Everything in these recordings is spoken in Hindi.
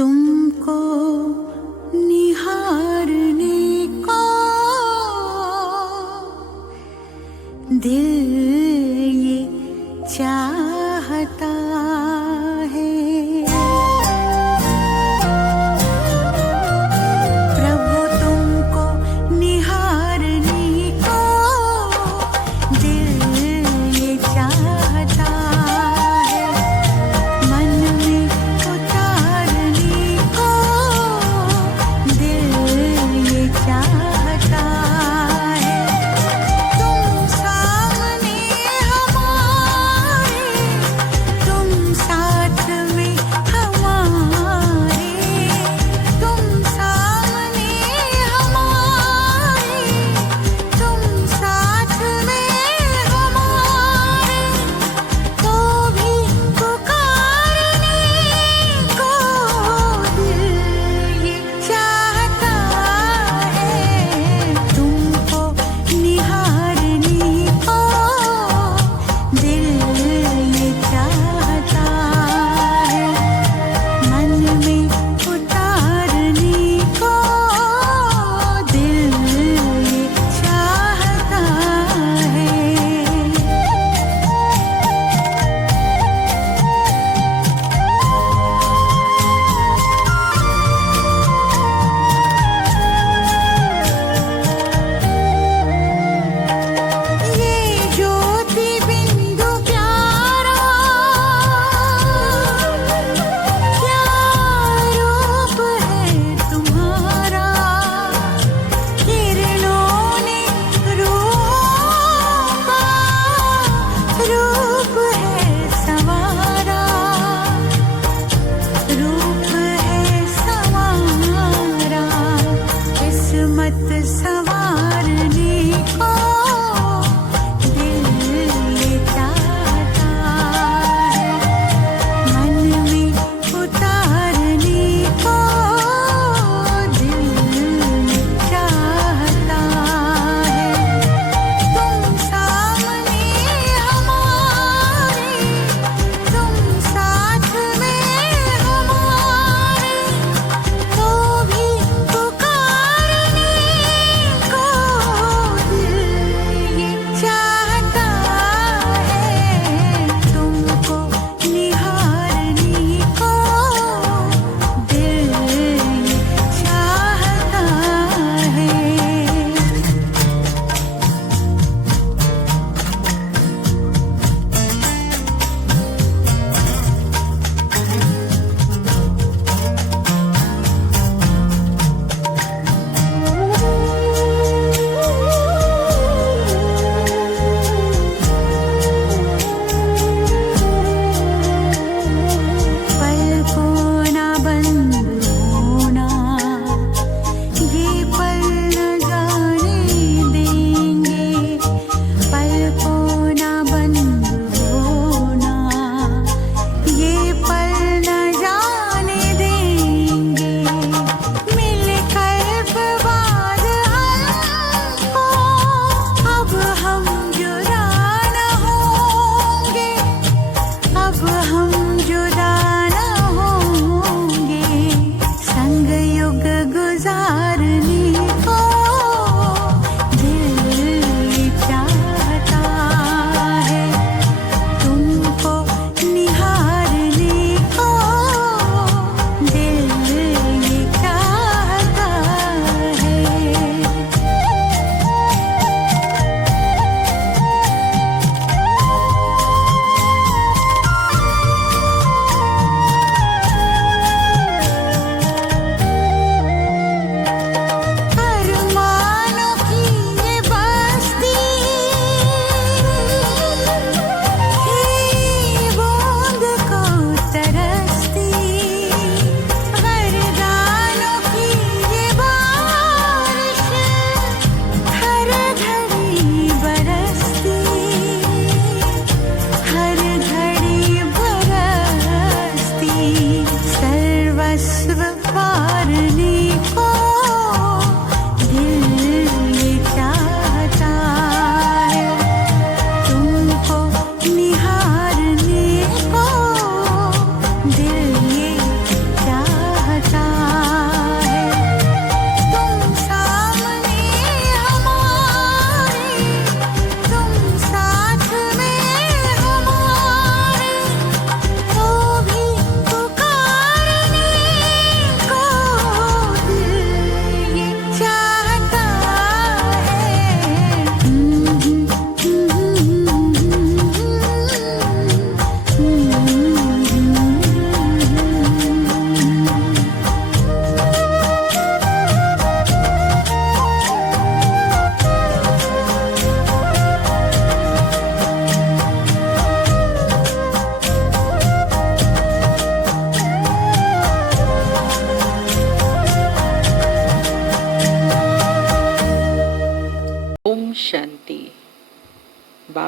तुमको निहारने को दिल ये चाहता है। प्रभु तुमको निहारने को दिल ये चाहता है। मन में उतारने को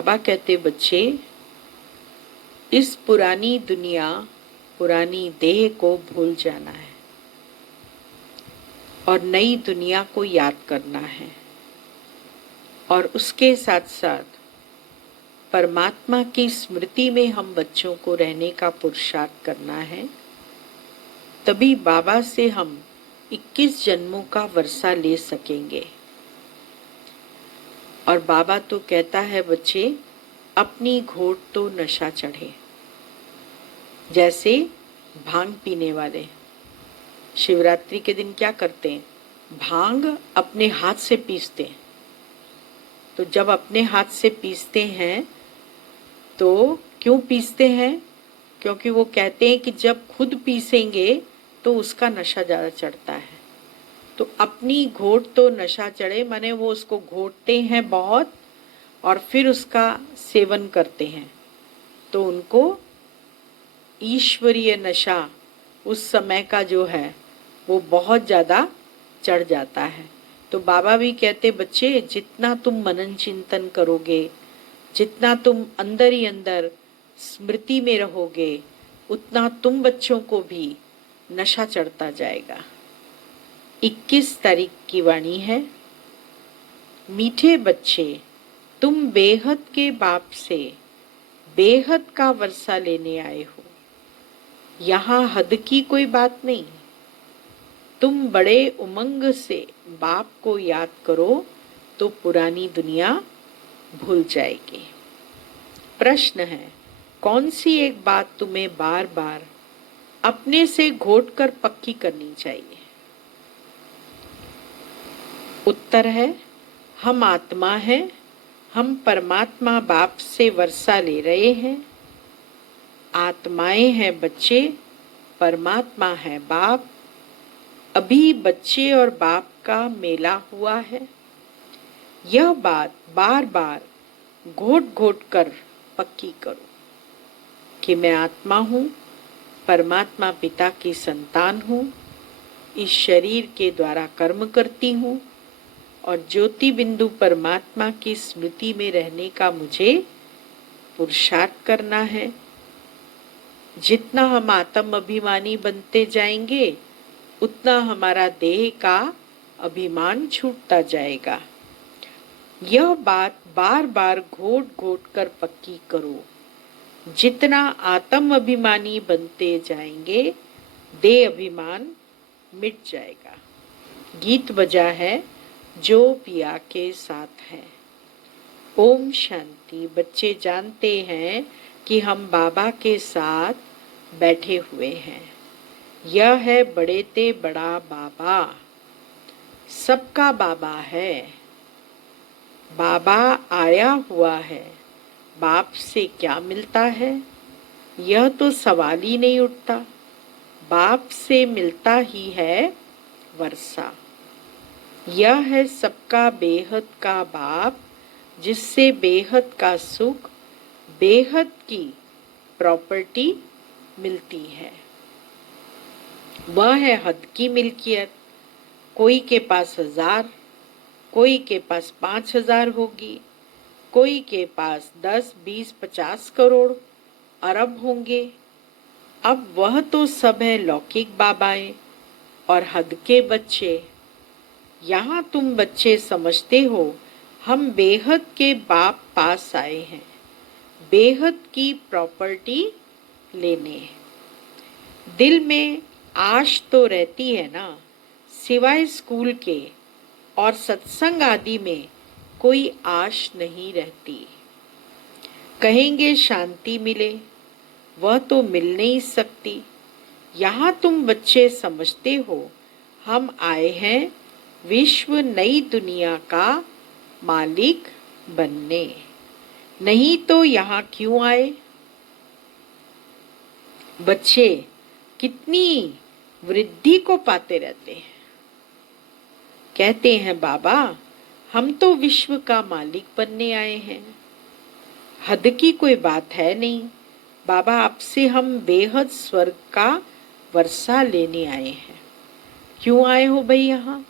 बाबा कहते बच्चे, इस पुरानी दुनिया, पुरानी देह को भूल जाना है और नई दुनिया को याद करना है, और उसके साथ साथ परमात्मा की स्मृति में हम बच्चों को रहने का पुरुषार्थ करना है। तभी बाबा से हम 21 जन्मों का वर्षा ले सकेंगे। और बाबा तो कहता है बच्चे, अपनी घोट तो नशा चढ़े। जैसे भांग पीने वाले शिवरात्रि के दिन क्या करते हैं, भांग अपने हाथ से पीसते हैं। तो जब अपने हाथ से पीसते हैं तो क्यों पीसते हैं? क्योंकि वो कहते हैं कि जब खुद पीसेंगे तो उसका नशा ज़्यादा चढ़ता है। तो अपनी घोट तो नशा चढ़े, माने वो उसको घोटते हैं बहुत और फिर उसका सेवन करते हैं, तो उनको ईश्वरीय नशा उस समय का जो है वो बहुत ज़्यादा चढ़ जाता है। तो बाबा भी कहते बच्चे, जितना तुम मनन चिंतन करोगे, जितना तुम अंदर ही अंदर स्मृति में रहोगे, उतना तुम बच्चों को भी नशा चढ़ता जाएगा। 21 तारीख की वाणी है। मीठे बच्चे, तुम बेहद के बाप से बेहद का वर्षा लेने आए हो। यहाँ हद की कोई बात नहीं। तुम बड़े उमंग से बाप को याद करो तो पुरानी दुनिया भूल जाएगी। प्रश्न है, कौन सी एक बात तुम्हें बार बार अपने से घोट कर पक्की करनी चाहिए? उत्तर है, हम आत्मा हैं, हम परमात्मा बाप से वर्षा ले रहे हैं। आत्माएं हैं बच्चे, परमात्मा है बाप। अभी बच्चे और बाप का मेला हुआ है। यह बात बार बार घोट घोट कर पक्की करो कि मैं आत्मा हूँ, परमात्मा पिता की संतान हूँ, इस शरीर के द्वारा कर्म करती हूँ और ज्योति बिंदु परमात्मा की स्मृति में रहने का मुझे पुरुषार्थ करना है। जितना हम आत्म अभिमानी बनते जाएंगे उतना हमारा देह का अभिमान छूटता जाएगा। यह बात बार बार घोट घोट कर पक्की करो। जितना आत्म अभिमानी बनते जाएंगे देह अभिमान मिट जाएगा। गीत बजा है, जो पिया के साथ है। ओम शांति। बच्चे जानते हैं कि हम बाबा के साथ बैठे हुए हैं। यह है बड़े ते बड़ा बाबा, सबका बाबा है। बाबा आया हुआ है, बाप से क्या मिलता है? यह तो सवाल ही नहीं उठता। बाप से मिलता ही है वर्षा। यह है सबका बेहद का बाप, जिससे बेहद का सुख, बेहद की प्रॉपर्टी मिलती है। वह है हद की मिल्कियत। कोई के पास 1000, कोई के पास 5000 होगी, कोई के पास 10, 20, 50 करोड़, अरब होंगे। अब वह तो सब है लौकिक बाबाएं और हद के बच्चे। यहाँ तुम बच्चे समझते हो हम बेहद के बाप पास आए हैं, बेहद की प्रॉपर्टी लेने। दिल में आश तो रहती है ना, सिवाय स्कूल के और सत्संग आदि में कोई आश नहीं रहती। कहेंगे शांति मिले, वह तो मिल नहीं सकती। यहाँ तुम बच्चे समझते हो हम आए हैं विश्व नई दुनिया का मालिक बनने। नहीं तो यहाँ क्यों आए? बच्चे कितनी वृद्धि को पाते रहते हैं। कहते हैं बाबा हम तो विश्व का मालिक बनने आए हैं, हद की कोई बात है नहीं। बाबा आपसे हम बेहद स्वर्ग का वर्षा लेने आए हैं। क्यों आए हो भाई यहाँ?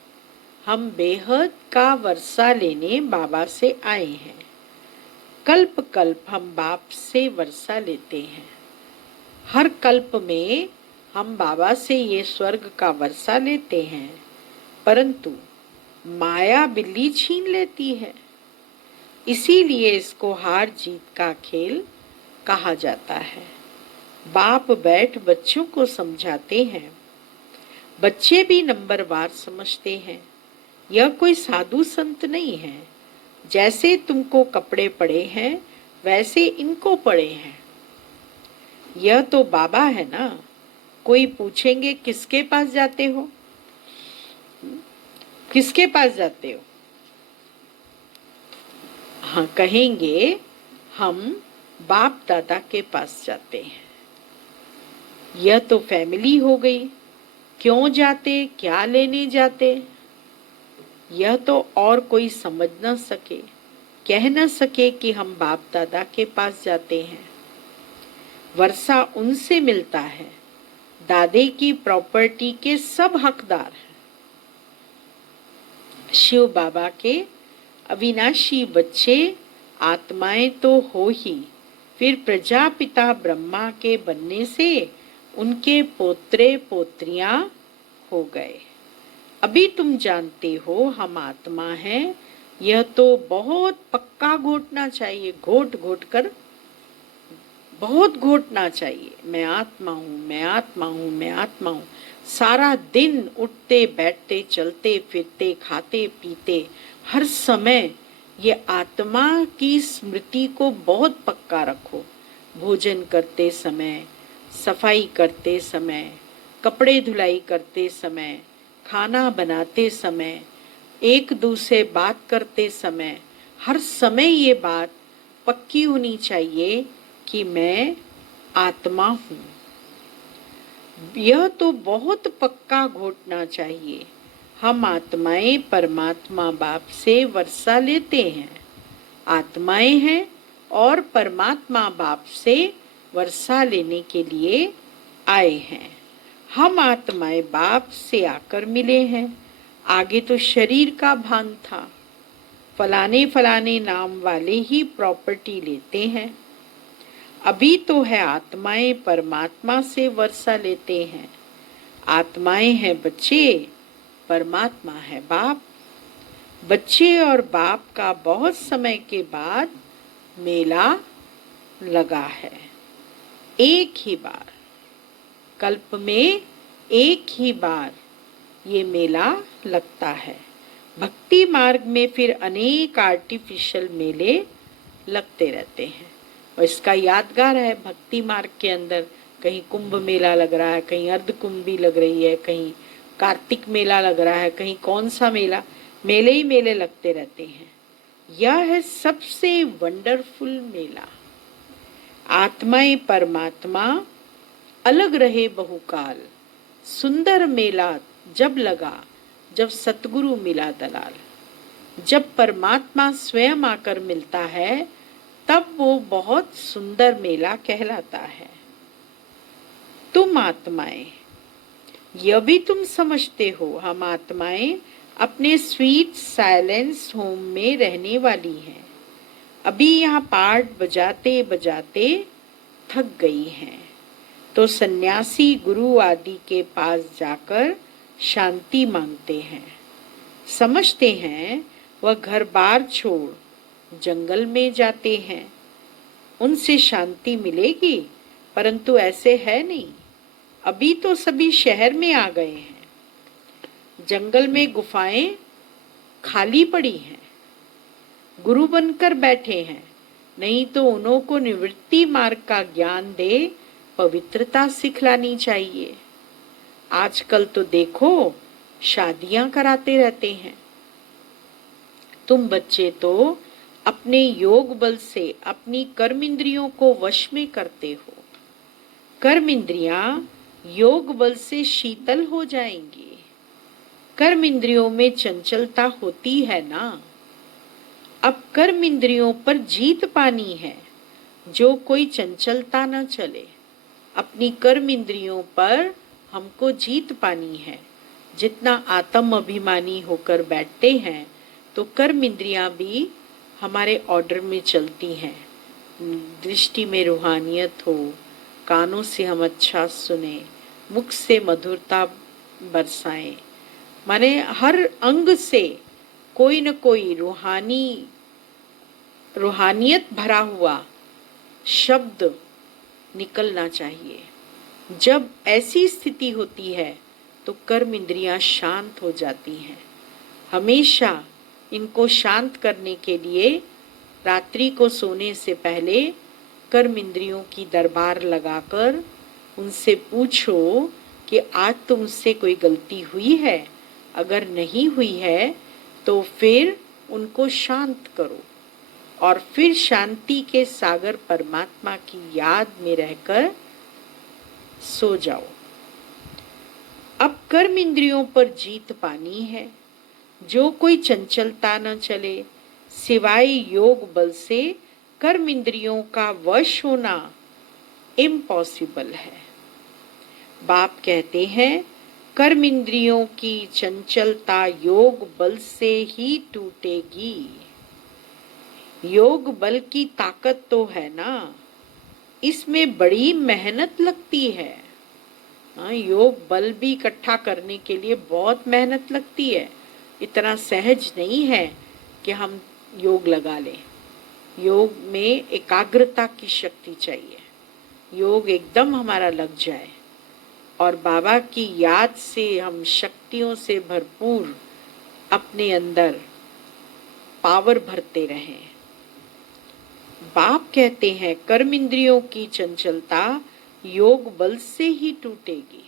हम बेहद का वर्षा लेने बाबा से आए हैं। कल्प कल्प हम बाप से वर्षा लेते हैं। हर कल्प में हम बाबा से ये स्वर्ग का वर्षा लेते हैं, परंतु माया बिल्ली छीन लेती है। इसीलिए इसको हार जीत का खेल कहा जाता है। बाप बैठ बच्चों को समझाते हैं। बच्चे भी नंबरवार समझते हैं। यह कोई साधु संत नहीं है। जैसे तुमको कपड़े पड़े हैं वैसे इनको पड़े हैं। यह तो बाबा है ना। कोई पूछेंगे किसके पास जाते हो, किसके पास जाते हो? हाँ, कहेंगे हम बाप दादा के पास जाते हैं। यह तो फैमिली हो गई। क्यों जाते, क्या लेने जाते, यह तो और कोई समझ न सके, कह न सके कि हम बाप दादा के पास जाते हैं। वर्षा उनसे मिलता है। दादे की प्रॉपर्टी के सब हकदार हैं। शिव बाबा के अविनाशी बच्चे आत्माएं तो हो ही, फिर प्रजापिता ब्रह्मा के बनने से उनके पोत्रे पोत्रियां हो गए। अभी तुम जानते हो हम आत्मा हैं। यह तो बहुत पक्का घोटना चाहिए, घोट घोट कर बहुत घोटना चाहिए। मैं आत्मा हूँ, मैं आत्मा हूँ, मैं आत्मा हूँ। सारा दिन उठते बैठते चलते फिरते खाते पीते हर समय ये आत्मा की स्मृति को बहुत पक्का रखो। भोजन करते समय, सफाई करते समय, कपड़े धुलाई करते समय, खाना बनाते समय, एक दूसरे बात करते समय, हर समय ये बात पक्की होनी चाहिए कि मैं आत्मा हूँ। यह तो बहुत पक्का घोटना चाहिए। हम आत्माएं परमात्मा बाप से वर्षा लेते हैं। आत्माएं हैं और परमात्मा बाप से वर्षा लेने के लिए आए हैं। हम आत्माएं बाप से आकर मिले हैं। आगे तो शरीर का भान था। फलाने फलाने नाम वाले ही प्रॉपर्टी लेते हैं। अभी तो है आत्माएं परमात्मा से वर्षा लेते हैं। आत्माएं हैं बच्चे, परमात्मा है बाप। बच्चे और बाप का बहुत समय के बाद मेला लगा है। एक ही बार, कल्प में एक ही बार ये मेला लगता है। भक्ति मार्ग में फिर अनेक आर्टिफिशियल मेले लगते रहते हैं। और इसका यादगार है, भक्ति मार्ग के अंदर कहीं कुंभ मेला लग रहा है, कहीं अर्ध कुंभी लग रही है, कहीं कार्तिक मेला लग रहा है, कहीं कौन सा मेला, मेले ही मेले लगते रहते हैं। यह है सबसे वंडरफुल मेला। आत्माएं परमात्मा अलग रहे बहुकाल। सुंदर मेला जब लगा, जब सतगुरु मिला दलाल। जब परमात्मा स्वयं आकर मिलता है तब वो बहुत सुंदर मेला कहलाता है। तुम आत्माएं, यह भी तुम समझते हो हम आत्माएं अपने स्वीट साइलेंस होम में रहने वाली हैं। अभी यहाँ पाठ बजाते बजाते थक गई हैं, तो सन्यासी गुरु आदि के पास जाकर शांति मांगते हैं। समझते हैं वह घर बार छोड़ जंगल में जाते हैं, उनसे शांति मिलेगी, परंतु ऐसे है नहीं। अभी तो सभी शहर में आ गए हैं। जंगल में गुफाएं खाली पड़ी हैं। गुरु बनकर बैठे हैं, नहीं तो उन्हों को निवृत्ति मार्ग का ज्ञान दे पवित्रता सिखलानी चाहिए। आजकल तो देखो शादियां कराते रहते हैं। तुम बच्चे तो अपने योग बल से अपनी कर्म इंद्रियों को वश में करते हो। कर्म इंद्रियां योग बल से शीतल हो जाएंगी। कर्म इंद्रियों में चंचलता होती है ना। अब कर्म इंद्रियों पर जीत पानी है। जो कोई चंचलता न चले। अपनी कर्म इंद्रियों पर हमको जीत पानी है। जितना आत्म अभिमानी होकर बैठते हैं तो कर्म इंद्रियां भी हमारे ऑर्डर में चलती हैं। दृष्टि में रूहानियत हो, कानों से हम अच्छा सुने, मुख से मधुरता बरसाएं, माने हर अंग से कोई न कोई रूहानियत भरा हुआ शब्द निकलना चाहिए। जब ऐसी स्थिति होती है तो कर्म इंद्रियां शांत हो जाती हैं। हमेशा इनको शांत करने के लिए रात्रि को सोने से पहले कर्म इंद्रियों की दरबार लगाकर उनसे पूछो कि आज तुमसे कोई गलती हुई है। अगर नहीं हुई है तो फिर उनको शांत करो और फिर शांति के सागर परमात्मा की याद में रहकर सो जाओ। अब कर्म इंद्रियों पर जीत पानी है। जो कोई चंचलता न चले, सिवाय योग बल से कर्म इंद्रियों का वश होना इम्पॉसिबल है। बाप कहते हैं कर्म इंद्रियों की चंचलता योग बल से ही टूटेगी। योग बल की ताकत तो है ना, इसमें बड़ी मेहनत लगती है। योग बल भी इकट्ठा करने के लिए बहुत मेहनत लगती है। इतना सहज नहीं है कि हम योग लगा लें। योग में एकाग्रता की शक्ति चाहिए। योग एकदम हमारा लग जाए और बाबा की याद से हम शक्तियों से भरपूर अपने अंदर पावर भरते रहें। बाप कहते हैं कर्म इंद्रियों की चंचलता योग बल से ही टूटेगी।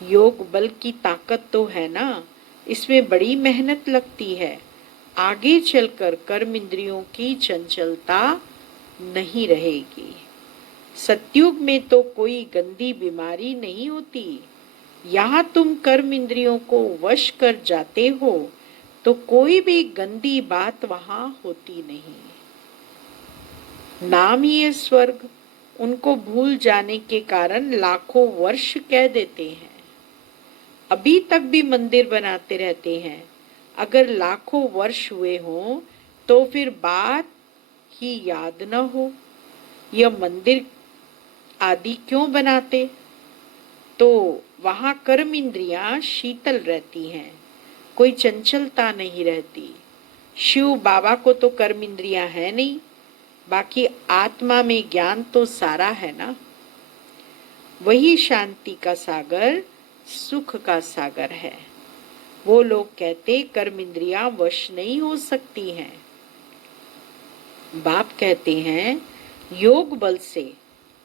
योग बल की ताकत तो है ना, इसमें बड़ी मेहनत लगती है। आगे चलकर कर्म इंद्रियों की चंचलता नहीं रहेगी। सतयुग में तो कोई गंदी बीमारी नहीं होती। यहाँ तुम कर्म इंद्रियों को वश कर जाते हो तो कोई भी गंदी बात वहां होती नहीं। नाम ही है स्वर्ग। उनको भूल जाने के कारण लाखों वर्ष कह देते हैं। अभी तक भी मंदिर बनाते रहते हैं। अगर लाखों वर्ष हुए हों तो फिर बात ही याद न हो। यह मंदिर आदि क्यों बनाते? तो वहां कर्म इंद्रियां शीतल रहती हैं, कोई चंचलता नहीं रहती। शिव बाबा को तो कर्म इंद्रियां है नहीं, बाकी आत्मा में ज्ञान तो सारा है ना। वही शांति का सागर, सुख का सागर है। वो लोग कहते कर्म इंद्रियां वश नहीं हो सकती हैं। बाप कहते हैं योग बल से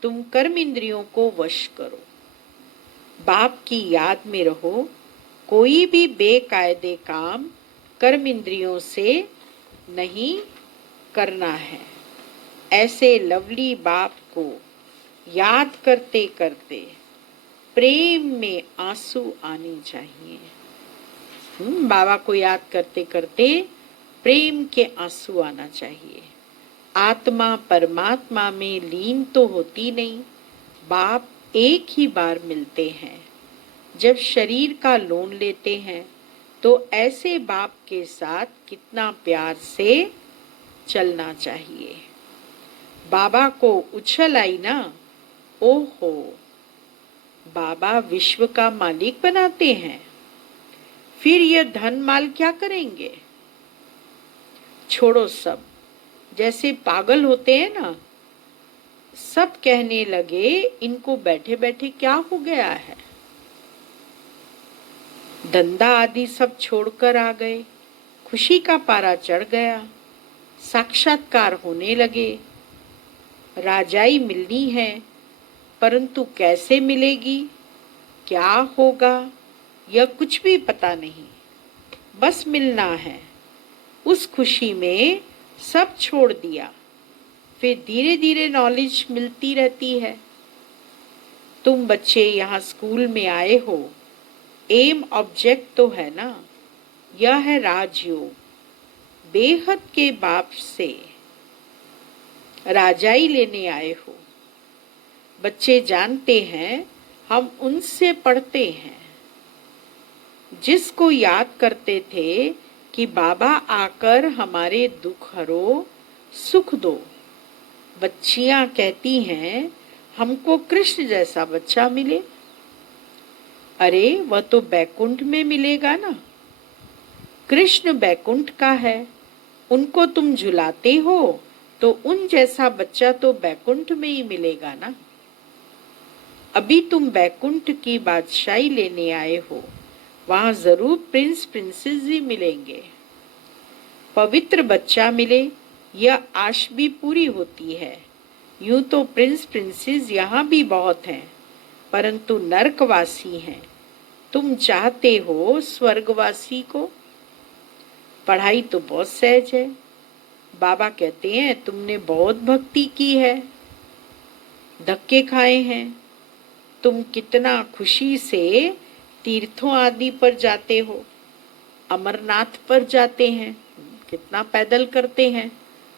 तुम कर्म इंद्रियों को वश करो। बाप की याद में रहो। कोई भी बेकायदे काम कर्म इंद्रियों से नहीं करना है। ऐसे लवली बाप को याद करते करते प्रेम में आंसू आने चाहिए। बाबा को याद करते करते प्रेम के आंसू आना चाहिए। आत्मा परमात्मा में लीन तो होती नहीं। बाप एक ही बार मिलते हैं। जब शरीर का लोन लेते हैं तो ऐसे बाप के साथ कितना प्यार से चलना चाहिए। बाबा को उछल आई ना, ओहो, बाबा विश्व का मालिक बनाते हैं, फिर ये धन माल क्या करेंगे? छोड़ो सब। जैसे पागल होते हैं ना, सब कहने लगे इनको बैठे बैठे क्या हो गया है। धंधा आदि सब छोड़कर आ गए। खुशी का पारा चढ़ गया। साक्षात्कार होने लगे। राजाई मिलनी है, परंतु कैसे मिलेगी, क्या होगा, यह कुछ भी पता नहीं। बस मिलना है। उस खुशी में सब छोड़ दिया। फिर धीरे धीरे नॉलेज मिलती रहती है। तुम बच्चे यहाँ स्कूल में आए हो, एम ऑब्जेक्ट तो है ना, यह है राजयोग। बेहद के बाप से राजाई लेने आए हो। बच्चे जानते हैं हम उनसे पढ़ते हैं। जिसको याद करते थे कि बाबा आकर हमारे दुख हरो, सुख दो। बच्चियां कहती हैं हमको कृष्ण जैसा बच्चा मिले। अरे वह तो बैकुंठ में मिलेगा ना। कृष्ण बैकुंठ का है, उनको तुम झुलाते हो तो उन जैसा बच्चा तो बैकुंठ में ही मिलेगा ना। अभी तुम बैकुंठ की बादशाही लेने आए हो, वहां जरूर प्रिंस प्रिंसेस ही मिलेंगे। पवित्र बच्चा मिले यह आश भी पूरी होती है। यूं तो प्रिंस प्रिंसेस यहाँ भी बहुत हैं, परंतु नरकवासी हैं। तुम चाहते हो स्वर्गवासी को। पढ़ाई तो बहुत सहज है। बाबा कहते हैं तुमने बहुत भक्ति की है, धक्के खाए हैं। तुम कितना खुशी से तीर्थों आदि पर जाते हो, अमरनाथ पर जाते हैं, कितना पैदल करते हैं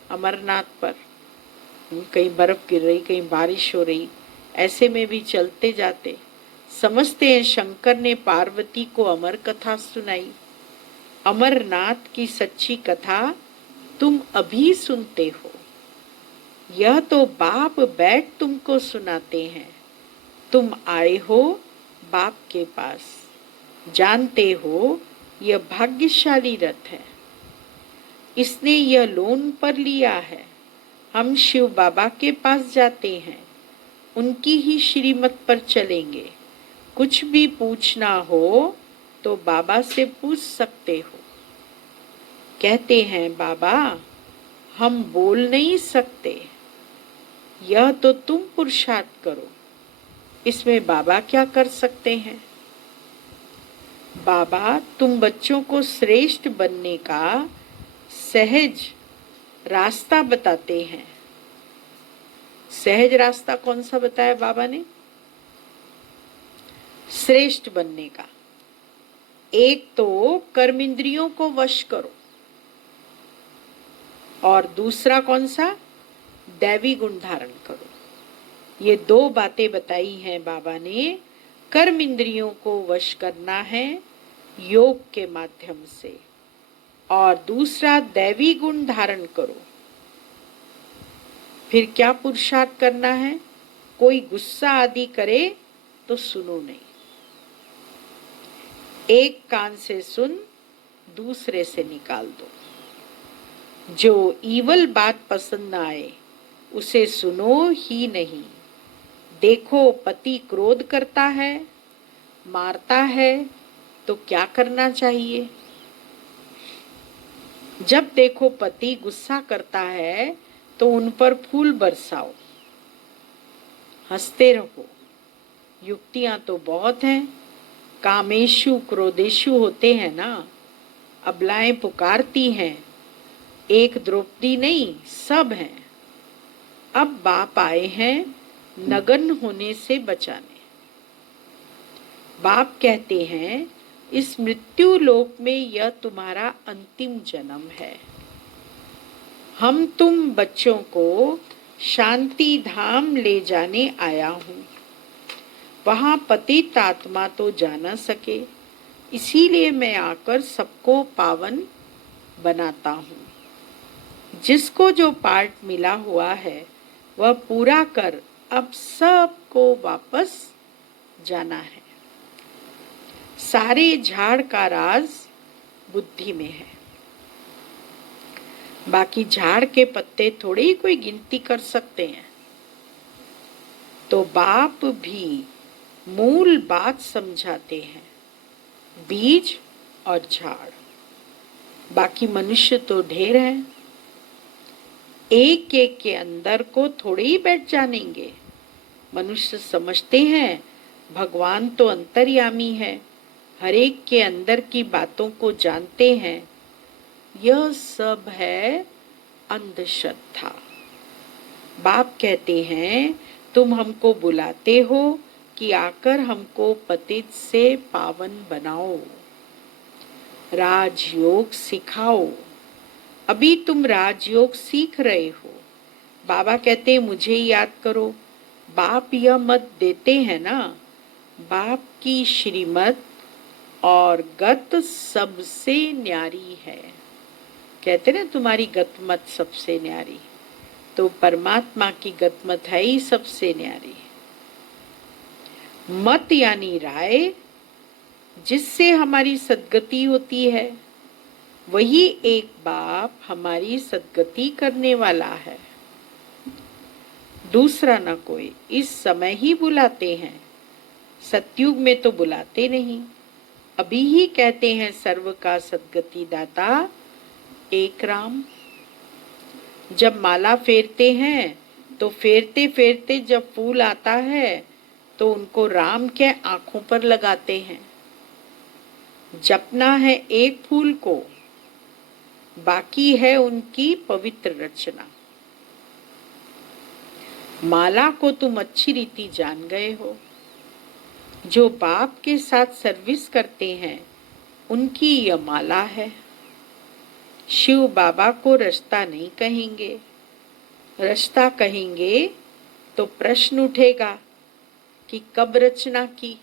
अमरनाथ पर। कहीं बर्फ गिर रही, कहीं बारिश हो रही, ऐसे में भी चलते जाते। समझते हैं शंकर ने पार्वती को अमर कथा सुनाई। अमरनाथ की सच्ची कथा तुम अभी सुनते हो। यह तो बाप बैठ तुमको सुनाते हैं। तुम आए हो बाप के पास, जानते हो यह भाग्यशाली रथ है, इसने यह लोन पर लिया है। हम शिव बाबा के पास जाते हैं, उनकी ही श्रीमत पर चलेंगे। कुछ भी पूछना हो तो बाबा से पूछ सकते हो। कहते हैं बाबा हम बोल नहीं सकते, यह तो तुम पुरुषार्थ करो। इसमें बाबा क्या कर सकते हैं। बाबा तुम बच्चों को श्रेष्ठ बनने का सहज रास्ता बताते हैं। सहज रास्ता कौन सा बताया बाबा ने? श्रेष्ठ बनने का। एक तो कर्म इंद्रियों को वश करो, और दूसरा कौन सा? दैवी गुण धारण करो। ये दो बातें बताई हैं बाबा ने। कर्म इंद्रियों को वश करना है योग के माध्यम से, और दूसरा दैवी गुण धारण करो। फिर क्या पुरुषार्थ करना है? कोई गुस्सा आदि करे तो सुनो नहीं। एक कान से सुन, दूसरे से निकाल दो। जो ईवल बात पसंद न आए उसे सुनो ही नहीं। देखो पति क्रोध करता है, मारता है, तो क्या करना चाहिए? जब देखो पति गुस्सा करता है तो उन पर फूल बरसाओ, हंसते रहो। युक्तियां तो बहुत हैं। कामेशु क्रोधेशु होते हैं ना। अबलाएं पुकारती हैं, एक द्रौपदी नहीं सब हैं। अब बाप आए हैं नग्न होने से बचाने। बाप कहते हैं इस मृत्यु लोक में यह तुम्हारा अंतिम जन्म है। हम तुम बच्चों को शांति धाम ले जाने आया हूँ। वहाँ पतित आत्मा तो जा न सके, इसीलिए मैं आकर सबको पावन बनाता हूँ। जिसको जो पार्ट मिला हुआ है वह पूरा कर अब सबको वापस जाना है। सारे झाड़ का राज बुद्धि में है। बाकी झाड़ के पत्ते थोड़ी ही कोई गिनती कर सकते हैं। तो बाप भी मूल बात समझाते हैं, बीज और झाड़। बाकी मनुष्य तो ढेर हैं, एक एक के अंदर को थोड़े ही बैठ जानेंगे। मनुष्य समझते हैं भगवान तो अंतर्यामी है, हर एक के अंदर की बातों को जानते हैं। यह सब है अंधश्रद्धा। बाप कहते हैं तुम हमको बुलाते हो कि आकर हमको पतित से पावन बनाओ, राजयोग सिखाओ। अभी तुम राजयोग सीख रहे हो। बाबा कहते हैं मुझे याद करो। बाप यह मत देते हैं ना, बाप की श्रीमत और गत सबसे न्यारी है। कहते ना तुम्हारी गतमत सबसे न्यारी, तो परमात्मा की गतमत है ही सबसे न्यारी। मत यानी राय, जिससे हमारी सद्गति होती है, वही एक बाप हमारी सद्गति करने वाला है, दूसरा न कोई। इस समय ही बुलाते हैं, सतयुग में तो बुलाते नहीं। अभी ही कहते हैं सर्व का सद्गति दाता एक राम। जब माला फेरते हैं तो फेरते फेरते जब फूल आता है तो उनको राम के आंखों पर लगाते हैं। जपना है एक फूल को, बाकी है उनकी पवित्र रचना। माला को तुम अच्छी रीति जान गए हो। जो बाप के साथ सर्विस करते हैं उनकी यह माला है। शिव बाबा को रास्ता नहीं कहेंगे, रास्ता कहेंगे तो प्रश्न उठेगा कि कब रचना की।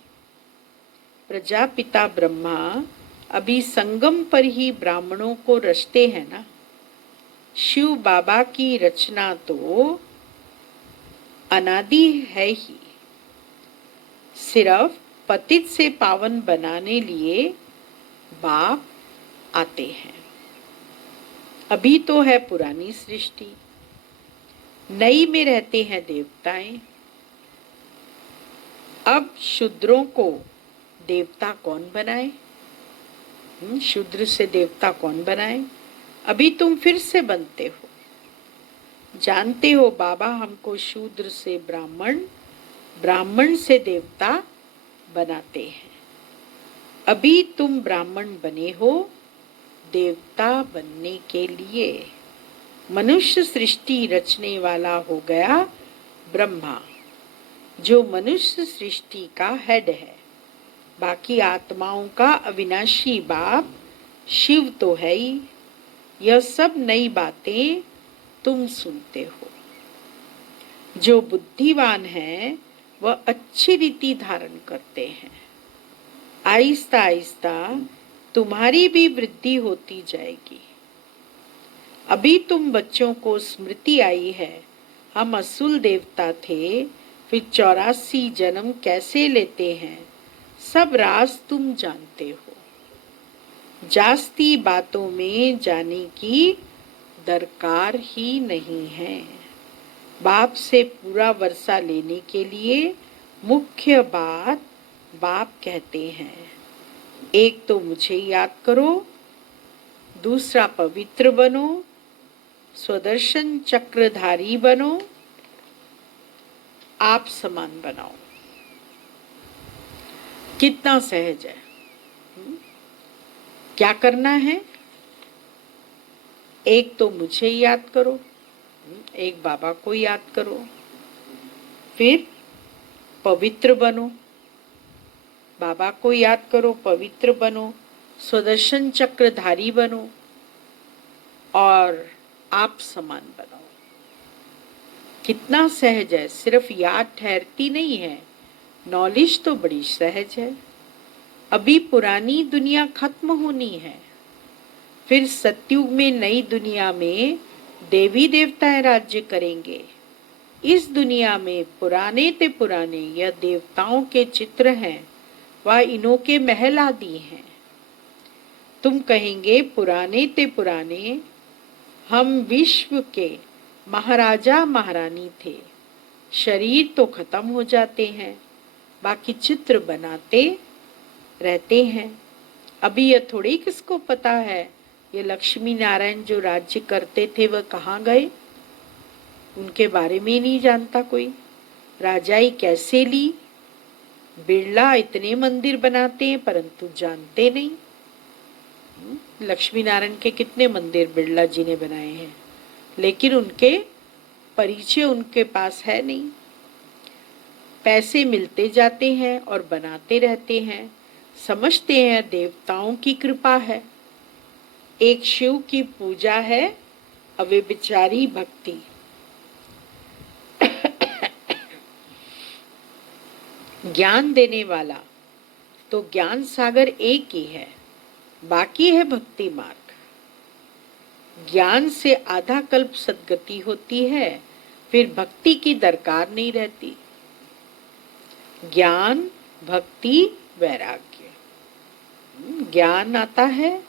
प्रजापिता ब्रह्मा अभी संगम पर ही ब्राह्मणों को रचते हैं ना। शिव बाबा की रचना तो अनादि है ही, सिर्फ पतित से पावन बनाने लिए बाप आते हैं। अभी तो है पुरानी सृष्टि, नई में रहते हैं देवताएं। अब शूद्रों को देवता कौन बनाए? शूद्र से देवता कौन बनाए? अभी तुम फिर से बनते हो। जानते हो बाबा हमको शूद्र से ब्राह्मण, ब्राह्मण से देवता बनाते हैं। अभी तुम ब्राह्मण बने हो देवता बनने के लिए। मनुष्य सृष्टि रचने वाला हो गया ब्रह्मा, जो मनुष्य सृष्टि का हेड है। बाकी आत्माओं का अविनाशी बाप शिव तो है ही। यह सब नई बातें तुम सुनते हो। जो बुद्धिवान है वह अच्छी रीति धारण करते हैं। आहिस्ता आहिस्ता तुम्हारी भी वृद्धि होती जाएगी। अभी तुम बच्चों को स्मृति आई है, हम असुर देवता थे, फिर 84 जन्म कैसे लेते हैं, सब राज तुम जानते हो। जास्ती बातों में जाने की दरकार ही नहीं है। बाप से पूरा वर्षा लेने के लिए मुख्य बात बाप कहते हैं। एक तो मुझे याद करो, दूसरा पवित्र बनो, स्वदर्शन चक्रधारी बनो, आप समान बनाओ। कितना सहज है। क्या करना है? एक तो मुझे याद करो, एक बाबा को याद करो, फिर पवित्र बनो। बाबा को याद करो, पवित्र बनो, स्वदर्शन चक्रधारी बनो और आप समान बनो। कितना सहज है। सिर्फ याद ठहरती नहीं है, नॉलेज तो बड़ी सहज है। अभी पुरानी दुनिया खत्म होनी है, फिर सतयुग में नई दुनिया में देवी देवताएं राज्य करेंगे। इस दुनिया में पुराने ते पुराने यह देवताओं के चित्र हैं, वह इन्हों के महल आदि हैं। तुम कहेंगे पुराने ते पुराने हम विश्व के महाराजा महारानी थे, शरीर तो खत्म हो जाते हैं, बाकी चित्र बनाते रहते हैं। अभी यह थोड़ी किसको पता है ये लक्ष्मी नारायण जो राज्य करते थे वह कहाँ गए, उनके बारे में ही नहीं जानता कोई। राजाई कैसे ली, बिरला इतने मंदिर बनाते हैं परंतु जानते नहीं। लक्ष्मी नारायण के कितने मंदिर बिरला जी ने बनाए हैं, लेकिन उनके परिचय उनके पास है नहीं। पैसे मिलते जाते हैं और बनाते रहते हैं, समझते हैं देवताओं की कृपा है। एक शिव की पूजा है, अव्यभिचारी भक्ति। ज्ञान देने वाला तो ज्ञान सागर एक ही है, बाकी है भक्ति मार्ग। ज्ञान से आधा कल्प सद्गति होती है, फिर भक्ति की दरकार नहीं रहती। ज्ञान, भक्ति, वैराग्य। ज्ञान आता है,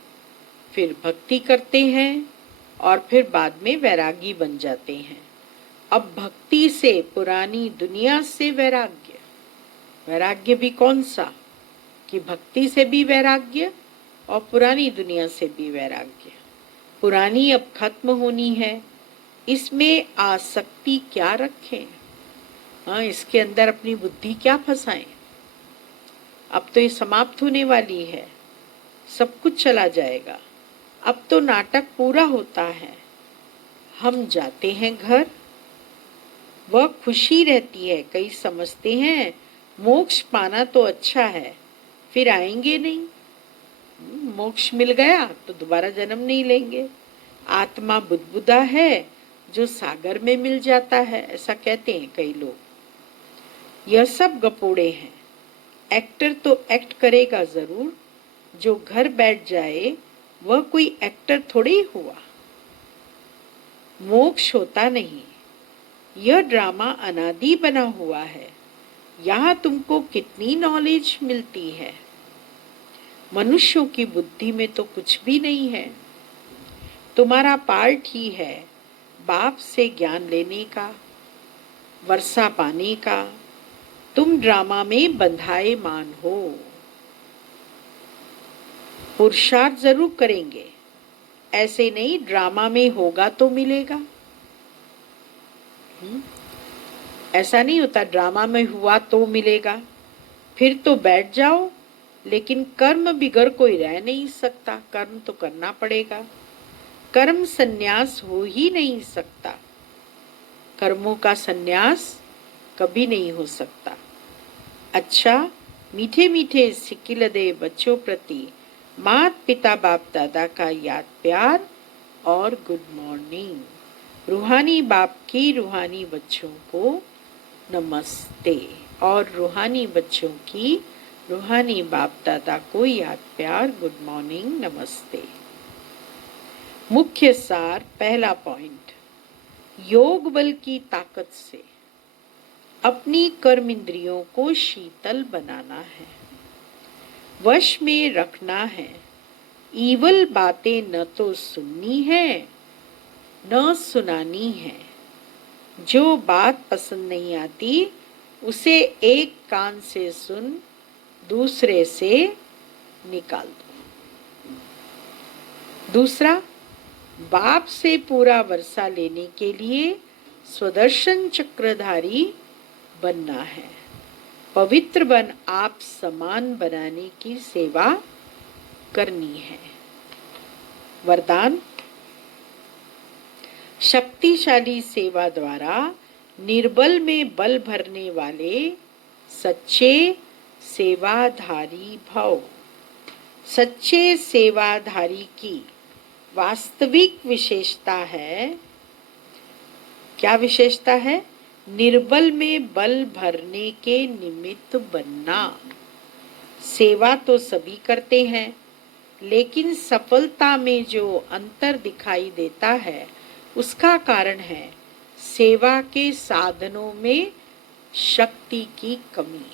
फिर भक्ति करते हैं और फिर बाद में वैरागी बन जाते हैं। अब भक्ति से पुरानी दुनिया से वैराग्य। वैराग्य भी कौन सा कि भक्ति से भी वैराग्य और पुरानी दुनिया से भी वैराग्य। पुरानी अब खत्म होनी है, इसमें आसक्ति क्या रखें? हाँ, इसके अंदर अपनी बुद्धि क्या फंसाएं? अब तो ये समाप्त होने वाली है, सब कुछ चला जाएगा। अब तो नाटक पूरा होता है, हम जाते हैं घर, वह खुशी रहती है। कई समझते हैं मोक्ष पाना तो अच्छा है, फिर आएंगे नहीं। मोक्ष मिल गया तो दोबारा जन्म नहीं लेंगे। आत्मा बुदबुदा है जो सागर में मिल जाता है, ऐसा कहते हैं कई लोग। यह सब गपोड़े हैं। एक्टर तो एक्ट करेगा जरूर, जो घर बैठ जाए वह कोई एक्टर थोड़ी हुआ। मोक्ष होता नहीं, यह ड्रामा अनादि बना हुआ है। यहाँ तुमको कितनी नॉलेज मिलती है, मनुष्यों की बुद्धि में तो कुछ भी नहीं है। तुम्हारा पार्ट ही है बाप से ज्ञान लेने का, वर्षा पाने का। तुम ड्रामा में बंधाए मान हो। पुरुषार्थ जरूर करेंगे, ऐसे नहीं ड्रामा में होगा तो मिलेगा। ऐसा नहीं होता ड्रामा में हुआ तो मिलेगा, फिर तो बैठ जाओ। लेकिन कर्म बिगर कोई रह नहीं सकता, कर्म तो करना पड़ेगा। कर्म संन्यास हो ही नहीं सकता, कर्मों का संन्यास कभी नहीं हो सकता। अच्छा, मीठे मीठे सिकिलदे बच्चों प्रति मात पिता बाप दादा का याद प्यार और गुड मॉर्निंग। रूहानी बाप की रूहानी बच्चों को नमस्ते और रूहानी बच्चों की रूहानी बाप दादा को याद प्यार गुड मॉर्निंग नमस्ते। मुख्य सार, पहला पॉइंट, योग बल की ताकत से अपनी कर्म इंद्रियों को शीतल बनाना है, वश में रखना है। ईवल बातें न तो सुननी है न सुनानी है। जो बात पसंद नहीं आती उसे एक कान से सुन, दूसरे से निकाल दो। दूसरा, बाप से पूरा वर्षा लेने के लिए स्वदर्शन चक्रधारी बनना है। पवित्र बन आप समान बनाने की सेवा करनी है। वरदान, शक्तिशाली सेवा द्वारा निर्बल में बल भरने वाले सच्चे सेवाधारी भव। सच्चे सेवाधारी की वास्तविक विशेषता है, क्या विशेषता है? निर्बल में बल भरने के निमित्त बनना। सेवा तो सभी करते हैं, लेकिन सफलता में जो अंतर दिखाई देता है उसका कारण है सेवा के साधनों में शक्ति की कमी।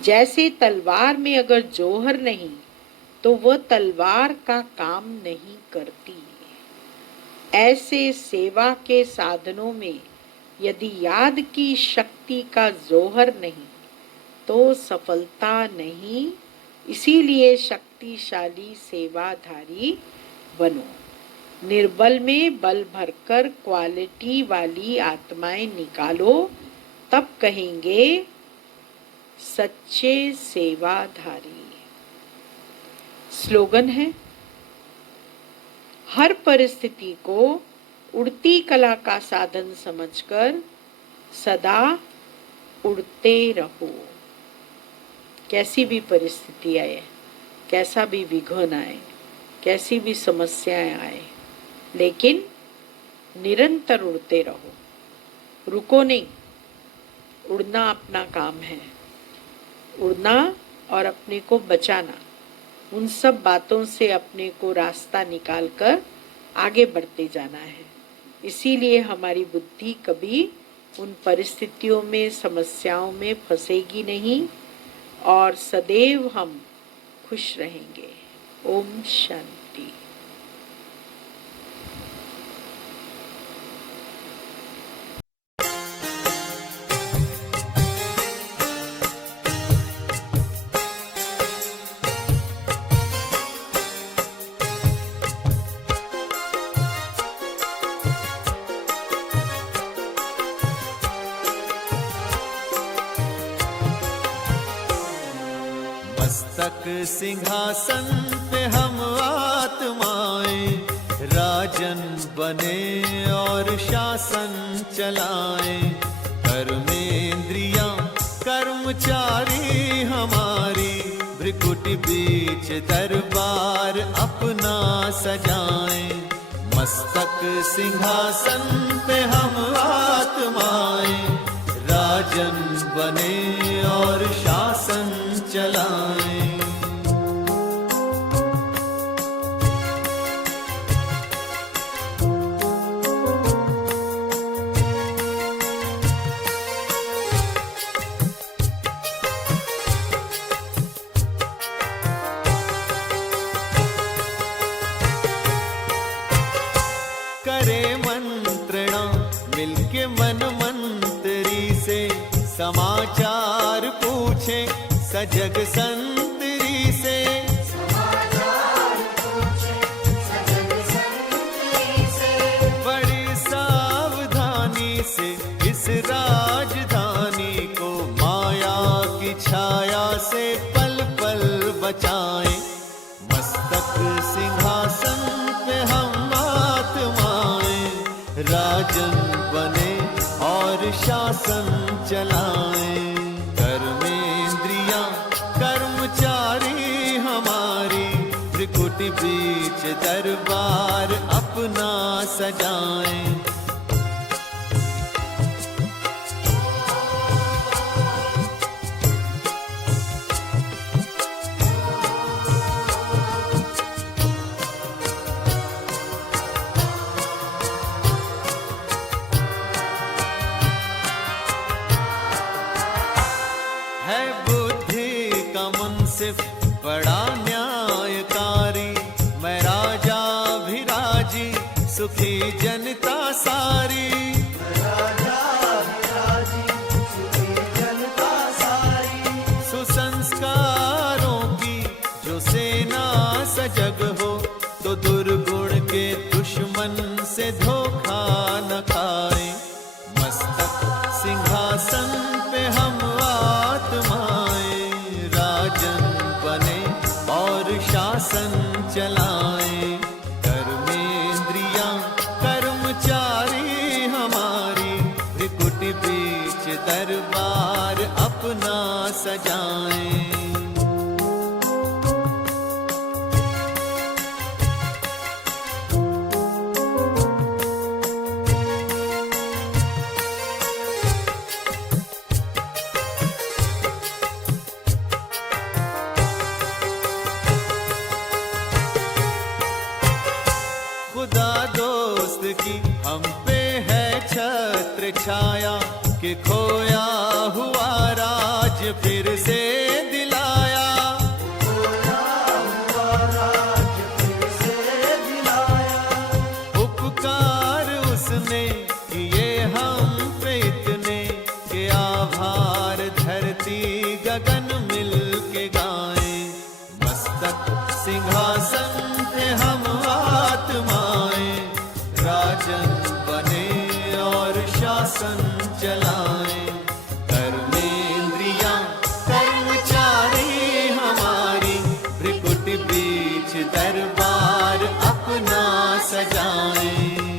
जैसे तलवार में अगर जोहर नहीं तो वह तलवार का काम नहीं करती, ऐसे सेवा के साधनों में यदि याद की शक्ति का जोहर नहीं तो सफलता नहीं। इसीलिए शक्तिशाली सेवाधारी बनो। निर्बल में बल भरकर क्वालिटी वाली आत्माएं निकालो, तब कहेंगे सच्चे सेवाधारी। स्लोगन है, हर परिस्थिति को उड़ती कला का साधन समझकर सदा उड़ते रहो। कैसी भी परिस्थिति आए, कैसा भी विघ्न आए, कैसी भी समस्याएं आए, लेकिन निरंतर उड़ते रहो, रुको नहीं। उड़ना अपना काम है, उड़ना और अपने को बचाना, उन सब बातों से अपने को रास्ता निकाल कर आगे बढ़ते जाना है। इसीलिए हमारी बुद्धि कभी उन परिस्थितियों में, समस्याओं में फंसेगी नहीं और सदैव हम खुश रहेंगे। ओम शांति। मस्तक सिंहासन पे हम आत्माएं, राजन बने और शासन चलाएं। कर्मेंद्रियां कर्मचारी हमारी, भ्रिकुटी बीच दरबार अपना सजाएं। मस्तक सिंहासन पे हम आत्माएं, राजन बने और शासन चलाएं। करे मंत्रणा मिलके मन मंत्री से, समाचार पूछे सजग संतरी से। बड़ी सावधानी से इस राजधानी को माया की छाया से पल पल बचाएं। मस्तक सिंहासन पे हम आत्माएं, राजन बने और शासन चलाएं। कर्मेंद्रियां कर्मचारी हमारी, त्रिकुटी बीच दरबार अपना सजाएं। है बुद्धि का मुंसिफ बड़ा न्यायकारी, मैं राजा भी राजी सुखी जनता सारी। सुसंस्कारों की जो सेना सजग हो, तो दुर्गुण के दुश्मन से धोखा न खाए। मस्तक सिंहासन पे हम आत्माएं, राजन बने और शासन चलाएं। कर्मेंद्रियां कर्मचारी हमारी, त्रिकुटी बीच दरबार अपना सजाएं। खुदा दोस्त की हम पे है छत्र छाया, कि खोया हुआ राज फिर से दिलाया। उपकार उसने किए हम पे इतने, कि आभार धरती गगन मिल के गाएं। मस्तक सिंहासन पे हम आत्माएं, राजन बने और शासन चलाएं। कर्मेंद्रियां कर्मचारी हमारी, भ्रिकुटी बीच दरबार अपना सजाएं।